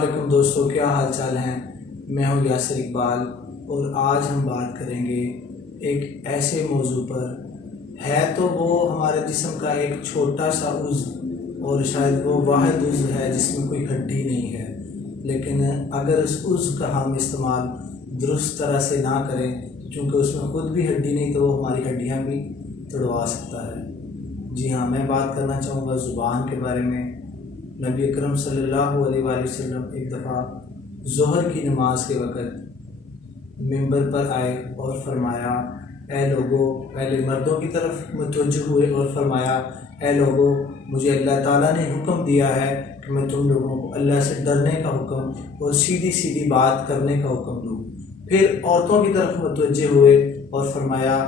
علیکم دوستو، کیا حال چال ہیں؟ میں ہوں یاسر اقبال اور آج ہم بات کریں گے ایک ایسے موضوع پر. ہے تو وہ ہمارے جسم کا ایک چھوٹا سا عضو اور شاید وہ واحد عضو ہے جس میں کوئی ہڈی نہیں ہے، لیکن اگر اس عضو کا ہم استعمال درست طرح سے نہ کریں، چونکہ اس میں خود بھی ہڈی نہیں تو وہ ہماری ہڈیاں بھی توڑوا سکتا ہے. جی ہاں، میں بات کرنا چاہوں گا زبان کے بارے میں. نبی اکرم صلی اللہ علیہ وآلہ وسلم ایک دفعہ ظہر کی نماز کے وقت منبر پر آئے اور فرمایا، اے لوگوں، پہلے مردوں کی طرف متوجہ ہوئے اور فرمایا، اے لوگوں، مجھے اللہ تعالیٰ نے حکم دیا ہے کہ میں تم لوگوں کو اللہ سے ڈرنے کا حکم اور سیدھی سیدھی بات کرنے کا حکم دوں. پھر عورتوں کی طرف متوجہ ہوئے اور فرمایا،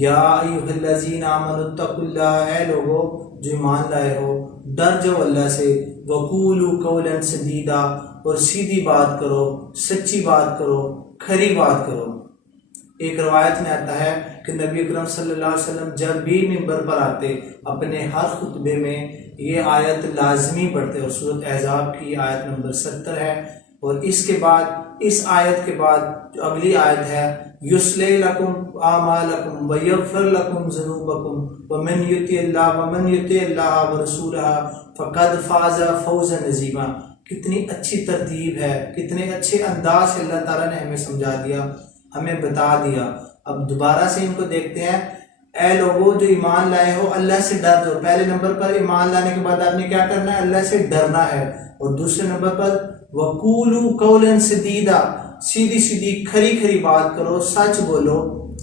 یا ایھا الذین آمنوا اتقوا اللہ، اے لوگوں جو ایمان لائے ہو، ڈر جاؤ اللہ سے. وقولوا قولا سدیدا، اور سیدھی بات کرو، سچی بات کرو، کھری بات کرو. ایک روایت میں آتا ہے کہ نبی اکرم صلی اللہ علیہ وسلم جب بھی منبر پر آتے اپنے ہر خطبے میں یہ آیت لازمی پڑھتے، اور سورۃ احزاب کی آیت نمبر 70 ہے. اور اس کے بعد، اس آیت کے بعد جو اگلی آیت ہے، یصلح لکم اعمالکم ویغفر لکم ذنوبکم ومن یطع اللہ ورسولہ فقد فاز فوزا عظیما. کتنی اچھی ترتیب ہے، کتنے اچھے انداز سے اللہ تعالیٰ نے ہمیں سمجھا دیا، ہمیں بتا دیا. اب دوبارہ سے ان کو دیکھتے ہیں. اے لوگوں جو ایمان لائے ہو، اللہ سے ڈر جاؤ. پہلے نمبر پر ایمان لانے کے بعد آپ نے کیا کرنا ہے؟ اللہ سے ڈرنا ہے. اور دوسرے نمبر پر وقولوا قولا سدیدا، سیدھی سیدھی کھری کھری بات کرو، سچ بولو.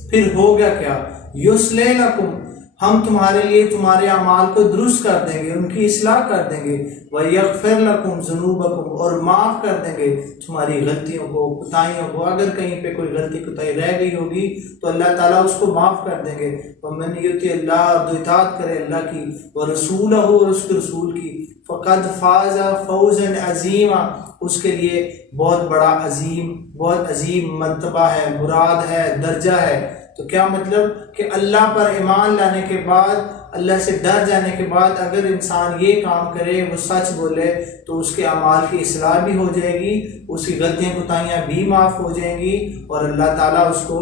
پھر ہو گیا کیا؟ یصلح لکم، ہم تمہارے لیے تمہارے اعمال کو درست کر دیں گے، ان کی اصلاح کر دیں گے. وَيَغْفِرْ لَكُمْ ذُنُوبَكُمْ، اور معاف کر دیں گے تمہاری غلطیوں کو، کوتاہیوں کو. اگر کہیں پہ کوئی غلطی کوتاہی رہ گئی ہوگی تو اللہ تعالیٰ اس کو معاف کر دیں گے. وَمَنْ يُطِعِ اللَّهَ، جو اطاعت کرے اللہ کی، وَرَسُولَهُ، اور اس کے رسول کی، فَقَدْ فَازَ فَوْزًا عَظِيمًا، اس کے لیے بہت بڑا عظیم، بہت عظیم مرتبہ ہے، مراد ہے، درجہ ہے. تو کیا مطلب کہ اللہ پر ایمان لانے کے بعد، اللہ سے ڈر جانے کے بعد اگر انسان یہ کام کرے، وہ سچ بولے، تو اس کے اعمال کی اصلاح بھی ہو جائے گی، اس کی غلطیاں کوتاہیاں بھی معاف ہو جائیں گی، اور اللہ تعالیٰ اس کو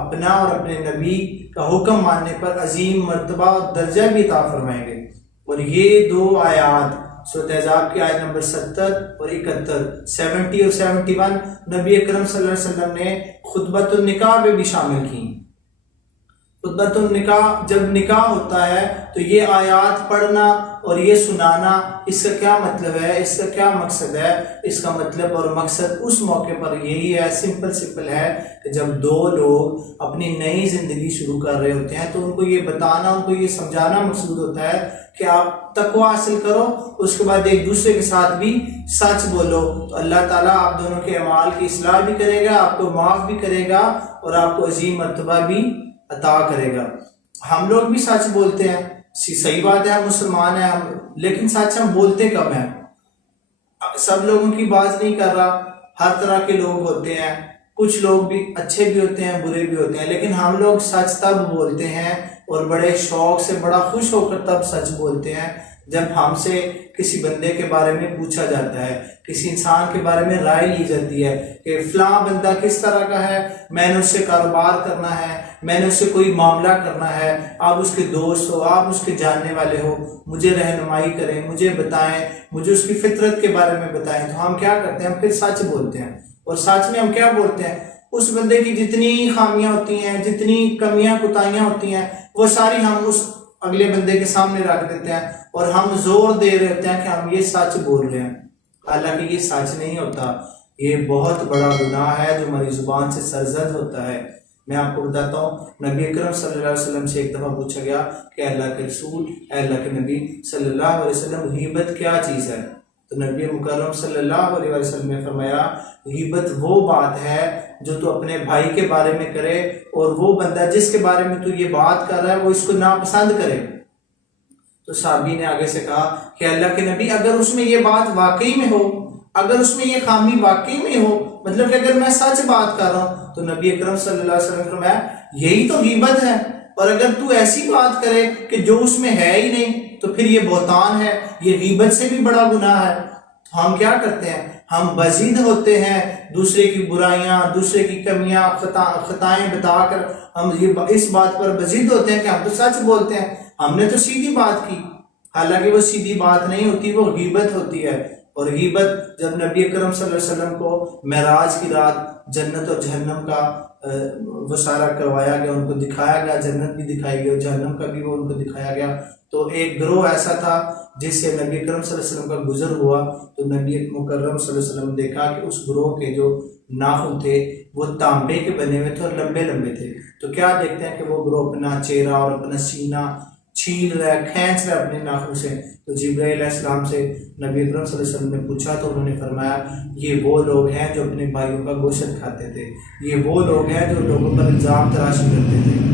اپنا اور اپنے نبی کا حکم ماننے پر عظیم مرتبہ اور درجہ بھی عطا فرمائیں گے. اور یہ دو آیات سورۃ احزاب کی آیت نمبر 70 اور 71، 70 اور 71 نبی اکرم صلی اللہ علیہ وسلم نے خطبۃ النکاح میں بھی شامل کی. خطبۃ النکاح، جب نکاح ہوتا ہے تو یہ آیات پڑھنا اور یہ سنانا، اس کا کیا مطلب ہے، اس کا کیا مقصد ہے؟ اس کا مطلب اور مقصد اس موقع پر یہی ہے، سمپل ہے، کہ جب دو لوگ اپنی نئی زندگی شروع کر رہے ہوتے ہیں تو ان کو یہ بتانا، ان کو یہ سمجھانا مقصود ہوتا ہے کہ آپ تقوی حاصل کرو، اس کے بعد ایک دوسرے کے ساتھ بھی سچ بولو، تو اللہ تعالیٰ آپ دونوں کے اعمال کی اصلاح بھی کرے گا، آپ کو معاف بھی کرے گا، اور آپ کو عظیم مرتبہ بھی عطا کرے گا. ہم لوگ بھی سچ بولتے ہیں، صحیح بات ہے، ہم مسلمان ہیں، لیکن سچ ہم بولتے کب ہیں؟ سب لوگوں کی بات نہیں کر رہا، ہر طرح کے لوگ ہوتے ہیں، کچھ لوگ بھی اچھے بھی ہوتے ہیں، برے بھی ہوتے ہیں، لیکن ہم لوگ سچ تب بولتے ہیں اور بڑے شوق سے، بڑا خوش ہو کر تب سچ بولتے ہیں جب ہم سے کسی بندے کے بارے میں پوچھا جاتا ہے، کسی انسان کے بارے میں رائے لی جاتی ہے کہ فلاں بندہ کس طرح کا ہے، میں نے اس سے کاروبار کرنا ہے، میں نے اس سے کوئی معاملہ کرنا ہے، آپ اس کے دوست ہو، آپ اس کے جاننے والے ہو، مجھے رہنمائی کریں، مجھے بتائیں، مجھے اس کی فطرت کے بارے میں بتائیں. تو ہم کیا کرتے ہیں؟ ہم پھر سچ بولتے ہیں. اور سچ میں ہم کیا بولتے ہیں؟ اس بندے کی جتنی خامیاں ہوتی ہیں، جتنی کمیاں کوتاہیاں ہوتی ہیں، وہ ساری ہم اس اگلے بندے کے سامنے رکھ دیتے ہیں، اور ہم زور دے رہے ہوتے ہیں کہ ہم یہ سچ بول رہے ہیں، حالانکہ یہ سچ نہیں ہوتا. یہ بہت بڑا گناہ ہے جو ہماری زبان سے سرزد ہوتا ہے. میں آپ کو بتاتا ہوں، نبی اکرم صلی اللہ علیہ وسلم سے ایک دفعہ پوچھا گیا کہ اللہ کے رسول، اے اللہ کے نبی صلی اللہ علیہ وسلم، غیبت کیا چیز ہے؟ تو نبی مکرم صلی اللہ علیہ وسلم نے فرمایا، غیبت وہ بات ہے جو تو اپنے بھائی کے بارے میں کرے، اور وہ بندہ جس کے بارے میں تو یہ بات کر رہا ہے وہ اس کو ناپسند کرے. تو صحابی نے آگے سے کہا کہ اللہ کے نبی، اگر اس میں یہ بات واقعی میں ہو، اگر اس میں یہ خامی واقعی میں ہو، مطلب کہ اگر میں سچ بات کر رہا ہوں، تو نبی اکرم صلی اللہ علیہ وسلم نے فرمایا یہی تو غیبت ہے. اور اگر تو ایسی بات کرے کہ جو اس میں ہے ہی نہیں، تو پھر یہ بہتان ہے، یہ غیبت سے بھی بڑا گناہ ہے. تو ہم کیا کرتے ہیں؟ ہم بزید ہوتے ہیں دوسرے کی برائیاں، دوسرے کی کمیاں، خطائیں بتا کر ہم اس بات پر بزید ہوتے ہیں کہ ہم تو سچ بولتے ہیں، ہم نے تو سیدھی بات کی، حالانکہ وہ سیدھی بات نہیں ہوتی، وہ غیبت ہوتی ہے۔ اور غیبت جب نبی اکرم صلی اللہ علیہ وسلم کو معراج کی رات جنت اور جہنم کا وہ سارا کروایا گیا، ان کو دکھایا گیا، جنت بھی دکھائی گئی اور جہنم کا بھی وہ ان کو دکھایا گیا، تو ایک گروہ ایسا تھا جس سے نبی اکرم صلی اللہ علیہ وسلم کا گزر ہوا، تو نبی مکرم صلی اللہ علیہ وسلم نے دیکھا کہ اس گروہ کے جو ناخن تھے وہ تانبے کے بنے ہوئے تھے اور لمبے لمبے تھے، تو کیا دیکھتے ہیں کہ وہ گروہ اپنا چہرہ اور اپنا سینہ چھیل رہا ہے، کھینچ رہا ہے اپنے ناخن سے، تو جبرائیل علیہ السلام سے نبی اکرم صلی اللہ علیہ وسلم نے پوچھا تو انہوں نے فرمایا یہ وہ لوگ ہیں جو اپنے بھائیوں کا گوشت کھاتے تھے، یہ وہ لوگ ہیں جو لوگوں پر الزام تراشی کرتے تھے۔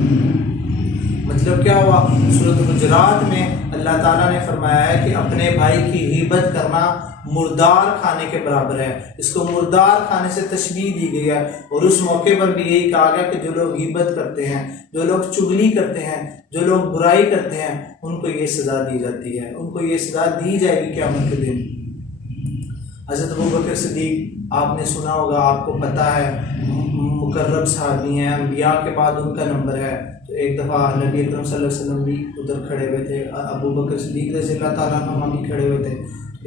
مطلب کیا ہوا؟ سورۃ الحجرات میں اللہ تعالیٰ نے فرمایا ہے کہ اپنے بھائی کی غیبت کرنا مردار کھانے کے برابر ہے، اس کو مردار کھانے سے تشبیہ دی گئی ہے، اور اس موقع پر بھی یہی کہا گیا کہ جو لوگ غیبت کرتے ہیں، جو لوگ چغلی کرتے ہیں، جو لوگ برائی کرتے ہیں، ان کو یہ سزا دی جاتی ہے، ان کو یہ سزا دی جائے گی قیامت کے دن۔ حضرت ابوبکر صدیق آپ نے سنا ہوگا، آپ کو پتہ ہے مکرم صحابی ہیں، انبیاء کے بعد ان کا نمبر ہے، تو ایک دفعہ نبی اکرم صلی اللہ علیہ وسلم بھی ادھر کھڑے ہوئے تھے، ابوبکر صدیق رضی اللہ تعالیٰ عنہ بھی کھڑے ہوئے تھے،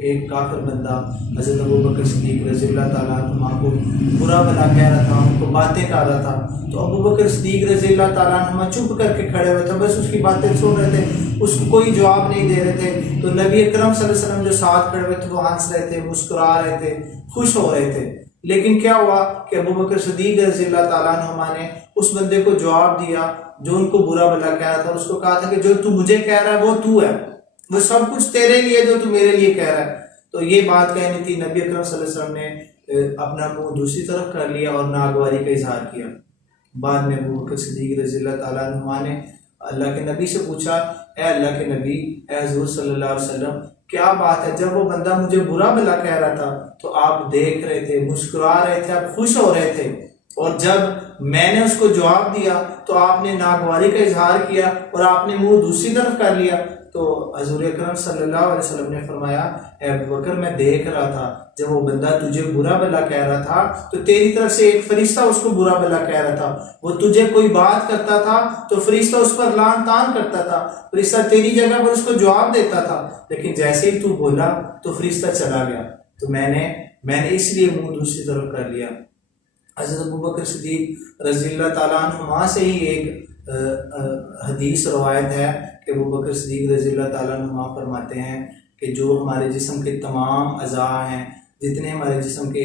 ایک کافر بندہ حضرت ابوبکر صدیق رضی اللہ تعالیٰ عنہ کو برا بھلا کہہ رہا تھا، ان کو باتیں کر رہا تھا، تو ابوبکر صدیق رضی اللہ تعالیٰ عنہ چپ کر کے کھڑے ہوئے تھے، بس اس کی باتیں سن رہے تھے، اس کو کوئی جواب نہیں دے رہے تھے، تو نبی اکرم صلی اللہ علیہ وسلم جو ساتھ کھڑے ہوئے تھے وہ ہنس رہے تھے، مسکرا رہے تھے، خوش ہو رہے تھے، لیکن کیا ہوا کہ ابوبکر صدیق رضی اللہ تعالیٰ عنہ نے اس بندے کو جواب دیا جو ان کو برا بھلا کہہ رہا تھا، اور اس کو کہا تھا کہ جو تو مجھے کہہ رہا ہے وہ تو ہے، وہ سب کچھ تیرے لیے جو تو میرے لیے کہہ رہا ہے۔ تو یہ بات کہنی تھی، نبی اکرم صلی اللہ علیہ وسلم نے اپنا منہ دوسری طرف کر لیا اور ناگواری کا اظہار کیا۔ بعد میں ابوبکر صدیق رضی اللہ تعالیٰ عنہ نے اللہ کے نبی سے پوچھا، اے اللہ کے نبی، اے حضور صلی اللہ علیہ وسلم، کیا بات ہے؟ جب وہ بندہ مجھے برا بھلا کہہ رہا تھا تو آپ دیکھ رہے تھے، مسکرا رہے تھے، آپ خوش ہو رہے تھے، اور جب میں نے اس کو جواب دیا تو آپ نے ناگواری کا اظہار کیا اور آپ نے منہ دوسری طرف کر لیا۔ تو حضور اکرم صلی اللہ علیہ وسلم نے فرمایا، اے ابوبکر، میں دیکھ رہا تھا جب وہ بندہ تجھے برا بھلا کہہ رہا تھا تو تیری طرف سے ایک فرشتہ اس کو برا بھلا کہہ رہا تھا، وہ تجھے کوئی بات کرتا تھا تو فرشتہ اس پر لعن طعن کرتا تھا، فرشتہ تیری جگہ پر اس کو جواب دیتا تھا، لیکن جیسے ہی تو بولا تو فرشتہ چلا گیا، تو میں نے اس لیے منہ دوسری طرف کر لیا۔ حضرت ابوبکر صدیق رضی اللہ تعالیٰ عنہ سے ہی ایک حدیث روایت ہے کہ ابوبکر صدیق رضی اللہ تعالیٰ عنہ فرماتے ہیں کہ جو ہمارے جسم کے تمام اعضاء ہیں، جتنے ہمارے جسم کے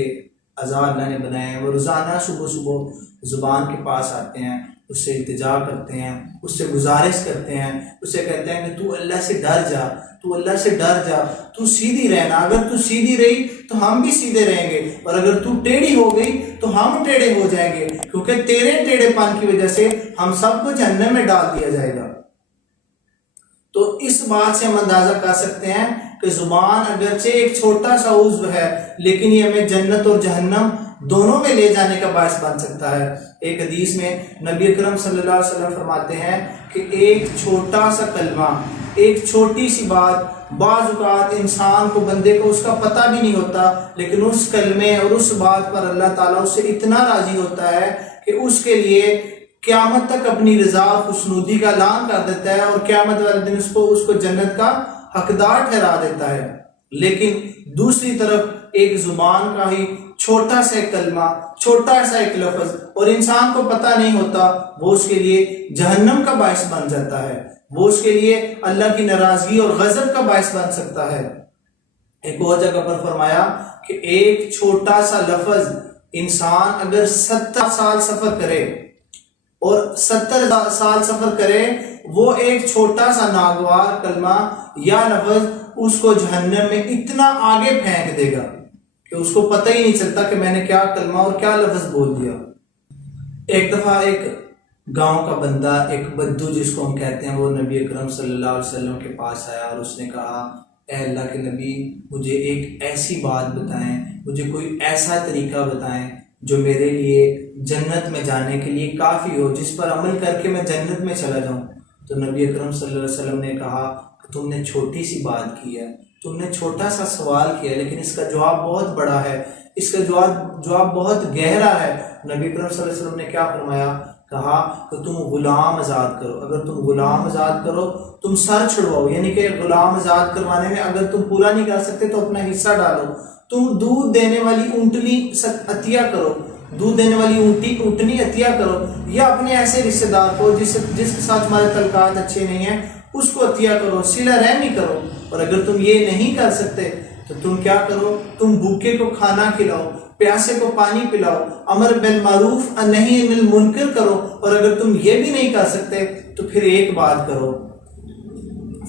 اعضاء اللہ نے بنائے ہیں، وہ روزانہ صبح زبان کے پاس آتے ہیں، اس سے التجا کرتے ہیں، اس سے گزارش کرتے ہیں، اس سے کہتے ہیں کہ تو اللہ سے ڈر جا، تو اللہ سے ڈر جا، تو سیدھی رہنا، اگر تو سیدھی رہی تو ہم بھی سیدھے رہیں گے، اور اگر تو ٹیڑھی ہو گئی تو ہم ٹیڑھے ہو جائیں گے، کیونکہ تیرے ٹیڑھے پن کی وجہ سے ہم سب کو جہنم میں ڈال دیا جائے گا۔ تو اس بات سے ہم اندازہ کر سکتے ہیں کہ زبان اگرچہ ایک چھوٹا سا عضو ہے، لیکن یہ ہمیں جنت اور جہنم دونوں میں لے جانے کا باعث بن سکتا ہے۔ ایک حدیث میں نبی اکرم صلی اللہ علیہ وسلم فرماتے ہیں کہ ایک چھوٹا سا کلمہ، ایک چھوٹی سی بات، بعض اوقات انسان کو، بندے کو اس کا پتہ بھی نہیں ہوتا، لیکن اس کلمے اور اس بات پر اللہ تعالیٰ اس سے اتنا راضی ہوتا ہے کہ اس کے لیے قیامت تک اپنی رضا خوشنودی کا اعلان کر دیتا ہے، اور قیامت والے دن اس کو جنت کا حقدار ٹھہرا دیتا ہے۔ لیکن دوسری طرف ایک زبان کا ہی چھوٹا سا ایک کلمہ، چھوٹا سا ایک لفظ، اور انسان کو پتہ نہیں ہوتا، وہ اس کے لیے جہنم کا باعث بن جاتا ہے، وہ اس کے لیے اللہ کی ناراضگی اور غضب کا باعث بن سکتا ہے۔ ایک اور جگہ پر فرمایا کہ ایک چھوٹا سا لفظ، انسان اگر 70 سال سفر کرے اور 70 سال سفر کرے، وہ ایک چھوٹا سا ناگوار کلمہ یا لفظ اس کو جہنم میں اتنا آگے پھینک دے گا کہ اس کو پتہ ہی نہیں چلتا کہ میں نے کیا کلمہ اور کیا لفظ بول دیا۔ ایک دفعہ ایک گاؤں کا بندہ، ایک بدو جس کو ہم کہتے ہیں، وہ نبی اکرم صلی اللہ علیہ وسلم کے پاس آیا اور اس نے کہا، اے اللہ کے نبی، مجھے ایک ایسی بات بتائیں، مجھے کوئی ایسا طریقہ بتائیں جو میرے لیے جنت میں جانے کے لیے کافی ہو، جس پر عمل کر کے میں جنت میں چلا جاؤں۔ تو نبی اکرم صلی اللہ علیہ وسلم نے کہا، تم نے چھوٹی سی بات کی ہے، تم نے چھوٹا سا سوال کیا، لیکن اس کا جواب بہت بڑا ہے، اس کا جواب بہت گہرا ہے۔ نبی کریم صلی اللہ علیہ وسلم نے کیا فرمایا؟ کہا کہ تم غلام آزاد کرو۔ اگر تم غلام آزاد کرو، تم سر چھڑواؤ، یعنی کہ غلام آزاد کروانے میں اگر تم پورا نہیں کر سکتے تو اپنا حصہ ڈالو۔ تم دودھ دینے والی اونٹنی عطیہ کرو، دودھ دینے والی اونٹنی عطیہ کرو، یا اپنے ایسے رشتے دار کو جس کے ساتھ تمہارے تعلقات اچھے نہیں ہیں اس کو عطیہ کرو، صلہ رحمی کرو۔ اور اگر تم یہ نہیں کر سکتے تو تم کیا کرو؟ تم بھوکے کو کھانا کھلاؤ، پیاسے کو پانی پلاؤ، امر بالمعروف نہی عن المنکر کرو۔ اور اگر تم یہ بھی نہیں کر سکتے تو پھر ایک بات کرو،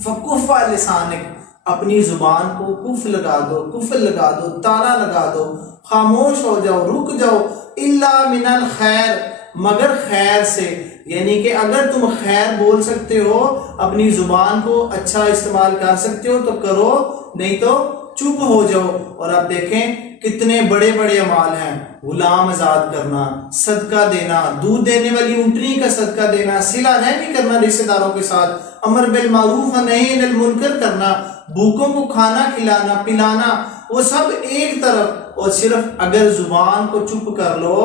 فکف لسانک، اپنی زبان کو قفل لگا دو، تالا لگا دو، خاموش ہو جاؤ، رک جاؤ، الا من الخیر، مگر خیر سے۔ یعنی کہ اگر تم خیر بول سکتے ہو، اپنی زبان کو اچھا استعمال کر سکتے ہو تو کرو، نہیں تو چپ ہو جاؤ۔ اور آپ دیکھیں کتنے بڑے بڑے اعمال ہیں، غلام آزاد کرنا، صدقہ دینا، دودھ دینے والی اونٹنی کا صدقہ دینا، صلہ رحمی کرنا رشتہ داروں کے ساتھ، امر بالمعروف نہی عن المنکر کرنا، بھوکوں کو کھانا کھلانا پلانا، وہ سب ایک طرف۔ اور صرف اگر زبان کو چپ کر لو،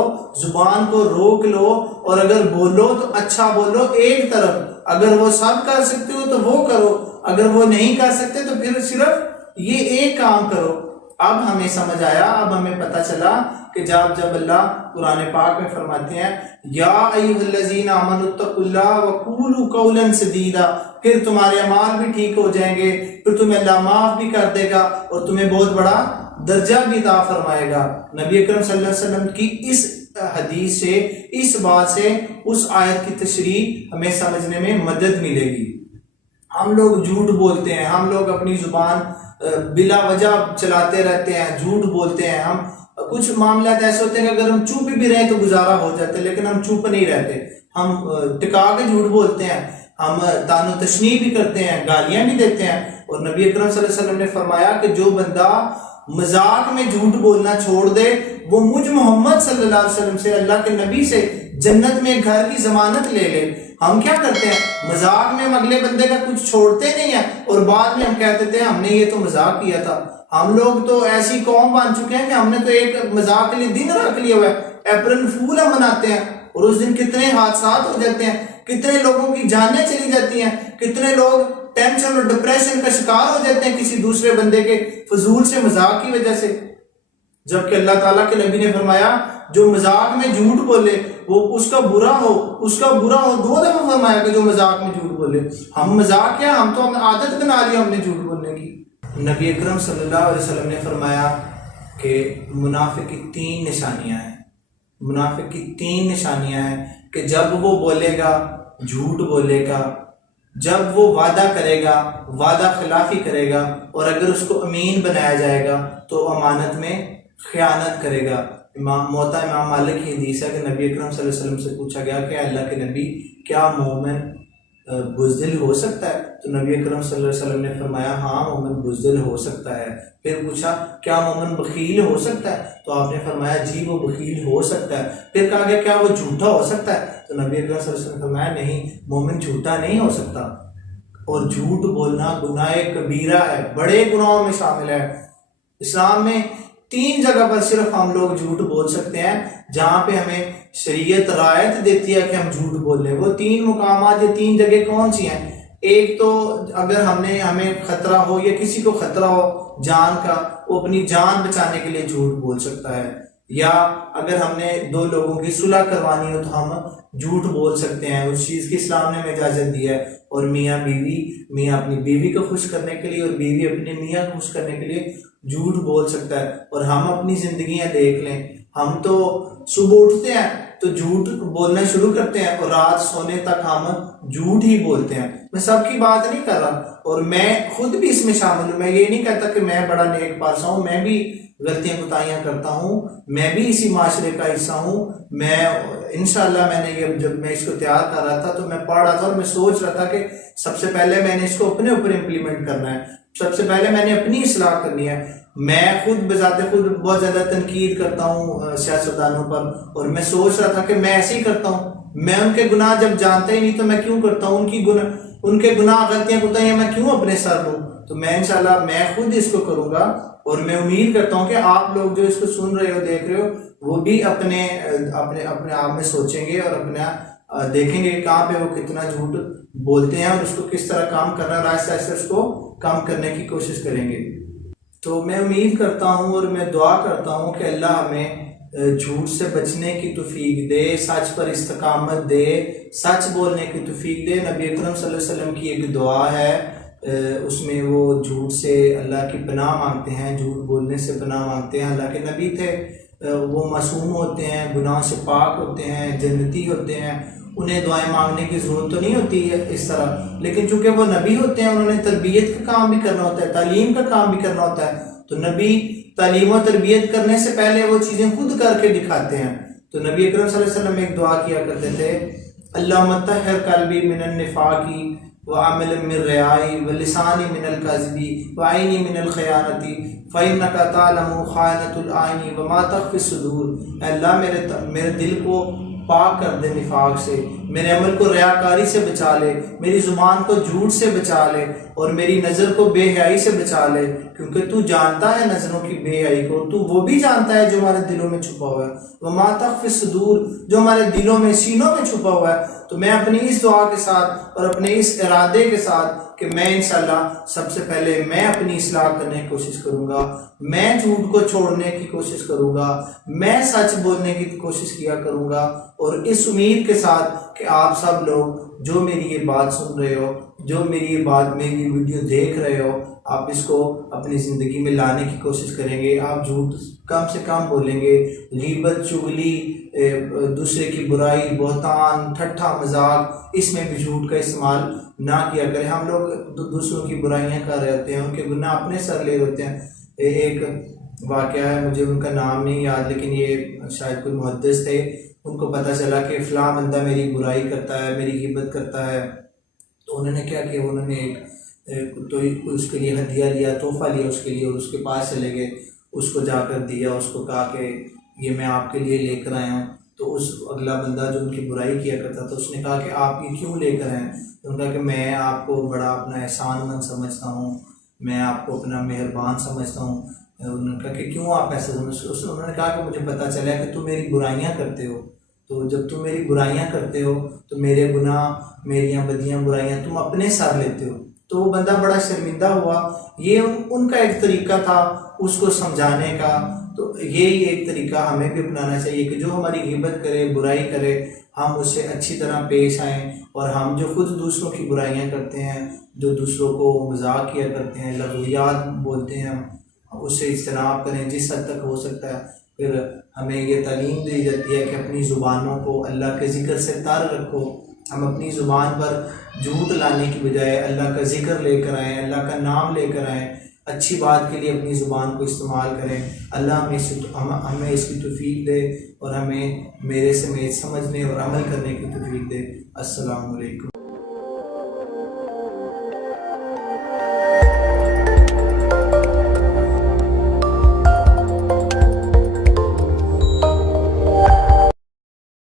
زبان کو روک لو، اور اگر بولو تو اچھا بولو ایک طرف۔ اگر وہ سب کر سکتے ہو تو وہ کرو، اگر وہ نہیں کر سکتے تو پھر صرف یہ ایک کام کرو۔ اب ہمیں سمجھ آیا، اب ہمیں پتہ چلا کہ جب اللہ قرآن پاک میں فرماتے ہیں یا ایھا الذین آمنوا اتقوا اللہ وقولوا قولا سدیدا، پھر تمہارے اعمال بھی ٹھیک ہو جائیں گے، پھر تمہیں اللہ معاف بھی کر دے گا اور تمہیں بہت بڑا درجہ بھی عطا فرمائے گا۔ نبی اکرم صلی اللہ علیہ وسلم کی اس حدیث سے، اس بات سے اس آیت کی تشریح ہمیں سمجھنے میں مدد ملے گی۔ ہم لوگ جھوٹ بولتے ہیں، ہم لوگ اپنی زبان بلا وجہ چلاتے رہتے ہیں، جھوٹ بولتے ہیں۔ ہم کچھ معاملات ایسے ہوتے ہیں کہ اگر ہم چپ بھی رہیں تو گزارا ہو جاتا ہے، لیکن ہم چپ نہیں رہتے، ہم ٹکا کے جھوٹ بولتے ہیں، ہم تان و تشنیع بھی کرتے ہیں، گالیاں بھی دیتے ہیں۔ اور نبی اکرم صلی اللہ علیہ وسلم نے فرمایا کہ جو بندہ مذاق میں جھوٹ بولنا چھوڑ دے وہ مجھ محمد صلی اللہ علیہ وسلم سے، اللہ کے نبی سے جنت میں گھر کی ضمانت لے لے۔ ہم کیا کرتے ہیں؟ مذاق میں ہم اگلے بندے کا کچھ چھوڑتے نہیں ہیں اور بعد میں ہم کہتے تھے ہم نے یہ تو مذاق کیا تھا۔ ہم لوگ تو ایسی قوم بن چکے ہیں کہ ہم نے تو ایک مذاق کے لیے دن رکھ لیا ہوا ہے، اپریل فول ہم مناتے ہیں، اور اس دن کتنے حادثات ہو جاتے ہیں، کتنے لوگوں کی جانیں چلی جاتی ہیں، کتنے لوگ ٹینشن اور ڈپریشن کا شکار ہو جاتے ہیں کسی دوسرے بندے کے فضول سے مذاق کی وجہ سے۔ جبکہ اللہ تعالیٰ کے نبی نے فرمایا جو مذاق میں جھوٹ بولے وہ اس کا برا ہو 2 دفعہ فرمایا کہ جو مذاق میں جھوٹ بولے۔ ہم مذاق کیا، ہم تو عادت بنا لی ہم نے جھوٹ بولنے کی۔ نبی اکرم صلی اللہ علیہ وسلم نے فرمایا کہ منافق کی 3 نشانیاں ہیں، منافق کی 3 نشانیاں ہیں کہ جب وہ بولے گا جھوٹ بولے گا، جب وہ وعدہ کرے گا وعدہ خلافی کرے گا، اور اگر اس کو امین بنایا جائے گا تو امانت میں خیانت کرے گا۔ امام مالک کی حدیث ہے کہ نبی اکرم صلی اللہ علیہ وسلم سے پوچھا گیا کہ اللہ کے نبی کیا مومن بزدل ہو سکتا ہے؟ تو نبی اکرم صلی اللہ علیہ وسلم نے فرمایا ہاں مومن بزدل ہو سکتا ہے۔ پھر پوچھا کیا مومن بخیل ہو سکتا ہے؟ تو آپ نے فرمایا جی وہ بخیل ہو سکتا ہے۔ پھر کہا گیا کیا وہ جھوٹا ہو سکتا ہے؟ تو نبی اکرم صلی اللہ علیہ وسلم نے فرمایا نہیں، مومن جھوٹا نہیں ہو سکتا۔ اور جھوٹ بولنا گناہ کبیرہ ہے، بڑے گناہوں میں شامل ہے۔ اسلام میں 3 جگہ پر صرف ہم لوگ جھوٹ بول سکتے ہیں جہاں پہ ہمیں شریعت رعایت دیتی ہے کہ ہم جھوٹ بول لیں۔ وہ 3 مقامات، یہ 3 جگہ کون سی ہیں؟ ایک تو اگر ہمیں خطرہ ہو یا کسی کو خطرہ ہو جان کا، وہ اپنی جان بچانے کے لیے جھوٹ بول سکتا ہے، یا اگر ہم نے 2 لوگوں کی صلح کروانی ہو تو ہم جھوٹ بول سکتے ہیں، اس چیز کی اسلام نے ہمیں اجازت دی ہے۔ اور میاں اپنی بیوی کو خوش کرنے کے لیے اور بیوی اپنے میاں کو خوش کرنے کے لیے جھوٹ بول سکتا ہے۔ اور ہم اپنی زندگیاں دیکھ لیں، ہم تو صبح اٹھتے ہیں تو جھوٹ بولنا شروع کرتے ہیں اور رات سونے تک ہم جھوٹ ہی بولتے ہیں۔ میں سب کی بات نہیں کر رہا اور میں خود بھی اس میں شامل ہوں، میں یہ نہیں کہتا کہ میں بڑا نیک پارسا ہوں، میں بھی غلطیاں کوتاہیاں کرتا ہوں، میں بھی اسی معاشرے کا حصہ ہوں۔ میں انشاءاللہ میں نے جب میں اس کو تیار کر رہا تھا تو میں پڑھ رہا تھا اور میں سوچ رہا تھا کہ سب سے پہلے میں نے اس کو اپنے اوپر امپلیمنٹ کرنا ہے، سب سے پہلے میں نے اپنی اصلاح کرنی ہے۔ میں خود بذات خود بہت زیادہ تنقید کرتا ہوں سیاستدانوں پر، اور میں سوچ رہا تھا کہ میں ایسے ہی کرتا ہوں، میں ان کے گناہ جب جانتا ہی نہیں تو میں کیوں کرتا ہوں، ان کے گناہ غلطیاں کوتاہیاں میں کیوں اپنے سر لوں؟ تو میں انشاءاللہ میں خود اس کو کروں گا، اور میں امید کرتا ہوں کہ آپ لوگ جو اس کو سن رہے ہو دیکھ رہے ہو وہ بھی اپنے آپ میں سوچیں گے اور اپنا دیکھیں گے کہاں پہ وہ کتنا جھوٹ بولتے ہیں اور اس کو کس طرح کام کرنا ہے، آہستہ آہستہ اس کو کام کرنے کی کوشش کریں گے۔ تو میں امید کرتا ہوں اور میں دعا کرتا ہوں کہ اللہ ہمیں جھوٹ سے بچنے کی توفیق دے، سچ پر استقامت دے، سچ بولنے کی توفیق دے۔ نبی اکرم صلی اللہ علیہ وسلم کی ایک دعا ہے، اس میں وہ جھوٹ سے اللہ کی پناہ مانگتے ہیں، جھوٹ بولنے سے پناہ مانگتے ہیں۔ اللہ کے نبی تھے، وہ معصوم ہوتے ہیں، گناہ سے پاک ہوتے ہیں، جنتی ہوتے ہیں، انہیں دعائیں مانگنے کی ضرورت تو نہیں ہوتی ہے اس طرح، لیکن چونکہ وہ نبی ہوتے ہیں انہوں نے تربیت کا کام بھی کرنا ہوتا ہے، تعلیم کا کام بھی کرنا ہوتا ہے، تو نبی تعلیم و تربیت کرنے سے پہلے وہ چیزیں خود کر کے دکھاتے ہیں۔ تو نبی اکرم صلی اللہ علیہ وسلم ایک دعا کیا کرتے تھے، اللہم طہر قلبی من النفاقی وعمل من ریائی ولسانی من الکذبی وعینی من الخیانتی فإنک تعلم خائنۃ الأعین وما تخفی الصدور۔ اے اللہ میرے دل کو پاک کر دے نفاق سے، میرے عمل کو ریاکاری سے بچا لے، میری زبان کو جھوٹ سے بچا لے، اور میری نظر کو بے حیائی سے بچا لے، کیونکہ تو جانتا ہے نظروں کی بے حیائی کو، تو وہ بھی جانتا ہے جو ہمارے دلوں میں چھپا ہوا ہے، وما تخفی الصدور، جو ہمارے دلوں میں سینوں میں چھپا ہوا ہے۔ تو میں اپنی اس دعا کے ساتھ اور اپنے اس ارادے کے ساتھ کہ میں انشاءاللہ سب سے پہلے میں اپنی اصلاح کرنے کی کوشش کروں گا، میں جھوٹ کو چھوڑنے کی کوشش کروں گا، میں سچ بولنے کی کوشش کیا کروں گا، اور اس امید کے ساتھ کہ آپ سب لوگ جو میری یہ بات سن رہے ہو، جو میری ویڈیو دیکھ رہے ہو، آپ اس کو اپنی زندگی میں لانے کی کوشش کریں گے، آپ جھوٹ کم سے کم بولیں گے، غیبت، چغلی، دوسرے کی برائی، بہتان، ٹھٹھا مذاق، اس میں بھی جھوٹ کا استعمال نہ کیا کریں۔ ہم لوگ دوسروں کی برائیاں کر رہے ہوتے ہیں، ان کے گناہ اپنے سر لے ہوتے ہیں۔ ایک واقعہ ہے، مجھے ان کا نام نہیں یاد، لیکن یہ شاید کوئی محدث تھے، ان کو پتہ چلا کہ فلاں بندہ میری برائی کرتا ہے، میری غیبت کرتا ہے، تو انہوں نے کیا کیا، انہوں نے تو اس کے لیے ہدیہ لیا، تحفہ لیا اس کے لیے، اور اس کے پاس چلے گئے، اس کو جا کر دیا، اس کو کہا کہ یہ میں آپ کے لیے لے کر آیا ہوں۔ تو اس اگلا بندہ جو ان کی برائی کیا کرتا تھا، اس نے کہا کہ آپ یہ کیوں لے کر آئیں؟ انہوں نے کہا کہ میں آپ کو بڑا اپنا احسان مند سمجھتا ہوں، میں آپ کو اپنا مہربان سمجھتا ہوں۔ انہوں نے کہا کہ کیوں آپ ایسا سمجھتے؟ انہوں نے کہا کہ مجھے پتہ چلا ہے کہ تم میری برائیاں کرتے ہو، تو جب تم میری برائیاں کرتے ہو تو میرے گناہ، میریاں بدیاں، برائیاں تم اپنے سر لیتے ہو۔ تو وہ بندہ بڑا شرمندہ ہوا۔ یہ ان کا ایک طریقہ تھا اس کو سمجھانے کا۔ تو یہی ایک طریقہ ہمیں بھی اپنانا چاہیے کہ جو ہماری غیبت کرے، برائی کرے، ہم اس سے اچھی طرح پیش آئیں، اور ہم جو خود دوسروں کی برائیاں کرتے ہیں، جو دوسروں کو مذاق کیا کرتے ہیں، لغویات بولتے ہیں، اس سے اجتناب کریں جس حد تک ہو سکتا ہے۔ پھر ہمیں یہ تعلیم دی جاتی ہے کہ اپنی زبانوں کو اللہ کے ذکر سے تر رکھو۔ ہم اپنی زبان پر جھوٹ لانے کی بجائے اللہ کا ذکر لے کر آئیں، اللہ کا نام لے کر آئیں، اچھی بات کے لیے اپنی زبان کو استعمال کریں۔ اللہ ہمیں اس کی توفیق دے، اور ہمیں میرے سمیت سمجھنے اور عمل کرنے کی توفیق دے۔ السلام علیکم۔